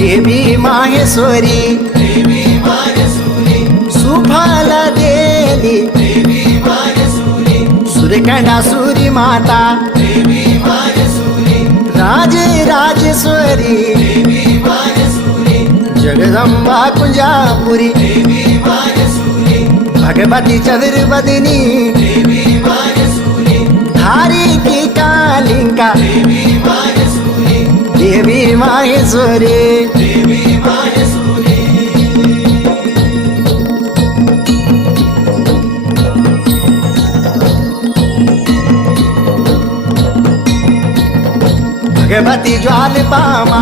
देवी माहेश्वरी सुफल देली सूर्यकंडासुरी माता राजेश्वरी जगदंबा कुंजापुरी भगवती चतुर्वदिनी धारी की कालिंका देवी माहेश्वरी भगवती ज्वालपामा